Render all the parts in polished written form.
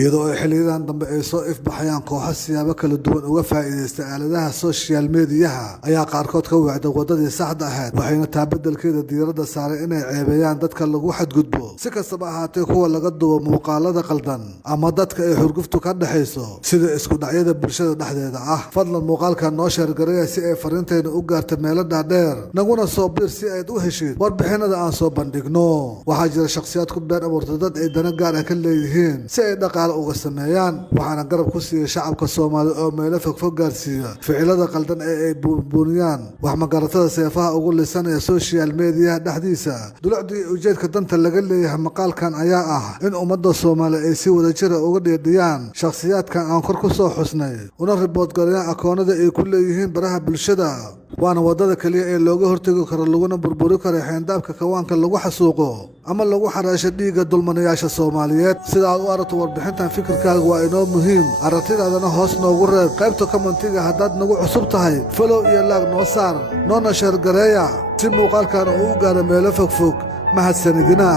iyadoo ay xiliyadan dambe ay soo ifbaxayaan kooxo siyaabo kala duwan uga faa'iideysta aaladaha social mediaha ayaa qaarkood ka weecda wadadii saxda ahayd waxayna taa beddelkeeda diiradda saaray inay ceebeeyaan dadka lagu xadgudbo si kastaba ahaatee kuwa laga dubo muuqaalada qaldan ama dadka ay xurguftu ka dhaxayso sida isku dhacyada bulshada dhexdeeda ah fadlan muuqaalka noo sheergareeya si ay fariintayna u gaarto meelo dhaadheer naguna soo bir si ayd u heshid warbixinada aan soo bandhigno waxaa jira shakhsiyaad ku been abuurta dad ay dana gaar ah ka leeyihiin si ay dhaqaale uga sameeyaan waxaana garab ku siiyay shacabka Soomaaliyeed oo meelo fogfog gaarsiiya ficilada qaldan ee ay buunbuuniyaan wax magaratada seefaha ugu lisanaya social media dhexdiisa dulucdii ujeedka danta laga leeyahay maqaalkan ayaa ah in ummadda Soomaaliyeed ay si wadajir ah uga dheedhiyaan shakhsiyaadkan aan kor ku soo xusnay una report gareeyaan akoonada ay ku leeyihiin baraha bulshada waana wadada kaliya ee looga hortagi karo laguna burburi karo xeyndaabka kawaanka lagu xasuuqo ama lagu xaraasho dhiigga dulmanayaasha Soomaaliyeed sida aad u aragto warbixintan fikirkaaga waa inoo muhiim aragtidaadana hoos noogu reeb qaybta commentiga haddaad nagu cusub tahay follow iyo like noo saar noona share gareeya si muuqaalkan uu u gaaro meelo fogfog mahadsanidina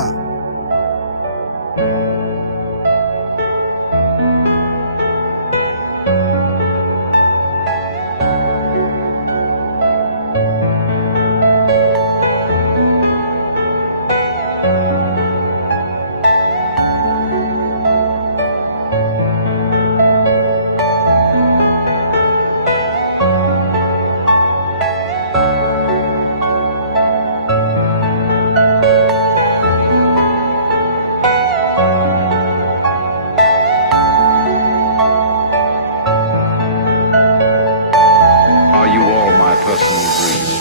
Are you all my personal dreams?